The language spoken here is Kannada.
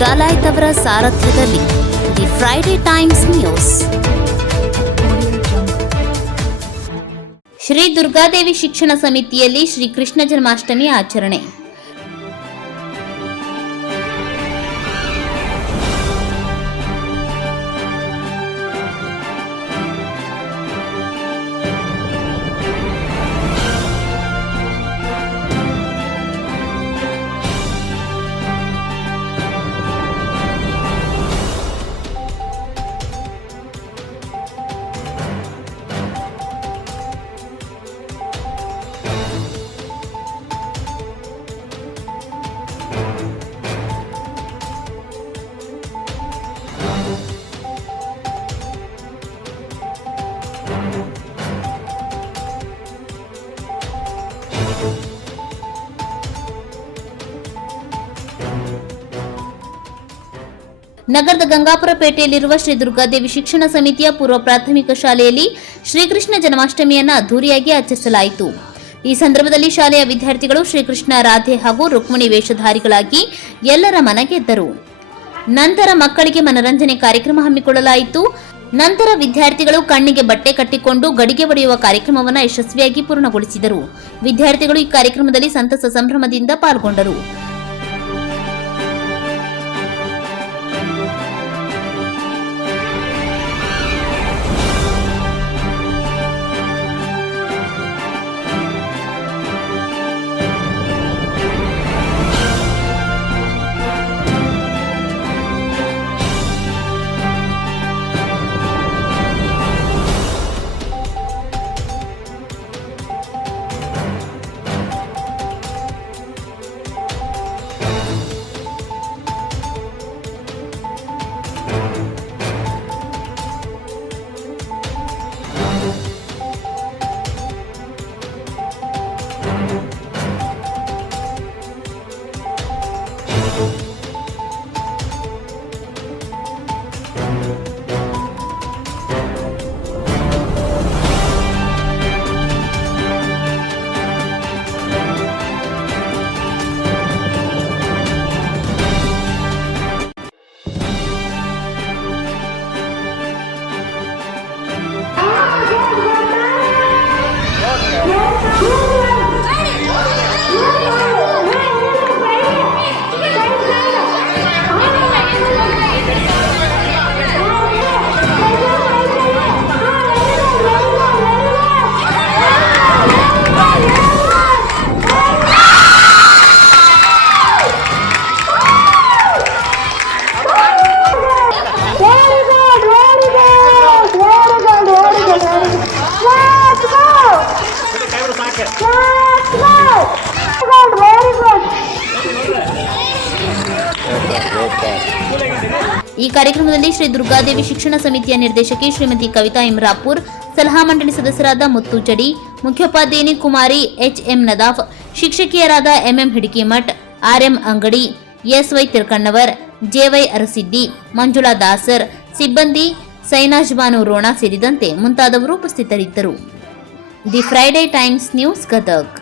ಡಾಲಾಯ್ತ್ ಅವರ ಸಾರಥ್ಯದಲ್ಲಿ the Friday Times news. Shri Durgadevi ಶಿಕ್ಷಣ ಸಮಿತಿಯಲ್ಲಿ ಶ್ರೀ ಕೃಷ್ಣ ಜನ್ಮಾಷ್ಟಮಿ ಆಚರಣೆ. ನಗರದ ಗಂಗಾಪುರ ಪೇಟೆಯಲ್ಲಿರುವ ಶ್ರೀ ದುರ್ಗಾದೇವಿ ಶಿಕ್ಷಣ ಸಮಿತಿಯ ಪೂರ್ವ ಪ್ರಾಥಮಿಕ ಶಾಲೆಯಲ್ಲಿ ಶ್ರೀಕೃಷ್ಣ ಜನ್ಮಾಷ್ಟಮಿಯನ್ನು ಅದ್ದೂರಿಯಾಗಿ ಆಚರಿಸಲಾಯಿತು. ಈ ಸಂದರ್ಭದಲ್ಲಿ ಶಾಲೆಯ ವಿದ್ಯಾರ್ಥಿಗಳು ಶ್ರೀಕೃಷ್ಣ, ರಾಧೆ ಹಾಗೂ ರುಕ್ಮಿಣಿ ವೇಷಧಾರಿಗಳಾಗಿ ಎಲ್ಲರ ಮನ ಗೆದ್ದರು. ನಂತರ ಮಕ್ಕಳಿಗೆ ಮನರಂಜನೆ ಕಾರ್ಯಕ್ರಮ ಹಮ್ಮಿಕೊಳ್ಳಲಾಯಿತು. ನಂತರ ವಿದ್ಯಾರ್ಥಿಗಳು ಕಣ್ಣಿಗೆ ಬಟ್ಟೆ ಕಟ್ಟಿಕೊಂಡು ಗಡಿಗೆ ಹೊಡೆಯುವ ಕಾರ್ಯಕ್ರಮವನ್ನು ಯಶಸ್ವಿಯಾಗಿ ಪೂರ್ಣಗೊಳಿಸಿದರು. ವಿದ್ಯಾರ್ಥಿಗಳು ಈ ಕಾರ್ಯಕ್ರಮದಲ್ಲಿ ಸಂತಸ ಸಂಭ್ರಮದಿಂದ ಪಾಲ್ಗೊಂಡರು. ಈ ಕಾರ್ಯಕ್ರಮದಲ್ಲಿ ಶ್ರೀ ದುರ್ಗಾದೇವಿ ಶಿಕ್ಷಣ ಸಮಿತಿಯ ನಿರ್ದೇಶಕಿ ಶ್ರೀಮತಿ ಕವಿತಾ ಇಮ್ರಾಪುರ್, ಸಲಹಾ ಮಂಡಳಿ ಸದಸ್ಯರಾದ ಮುತ್ತು ಚಡಿ, ಮುಖ್ಯೋಪಾಧ್ಯಾಯಿನಿ ಕುಮಾರಿ ಎಚ್ಎಂ ನದಾಫ್, ಶಿಕ್ಷಕಿಯರಾದ ಎಂಎಂ ಹಿಡಿಕಿಮಠ್, ಆರ್ಎಂ ಅಂಗಡಿ, ಎಸ್ವೈ ತಿರ್ಕಣ್ಣವರ್, ಜೆವೈ ಅರಸಿದ್ದಿ, ಮಂಜುಳಾ ದಾಸರ್, ಸಿಬ್ಬಂದಿ ಸೈನಾಜ್ ಬಾನು ರೋಣ ಸೇರಿದಂತೆ ಮುಂತಾದವರು ಉಪಸ್ಥಿತರಿದ್ದರು. The Friday Times news Gadag.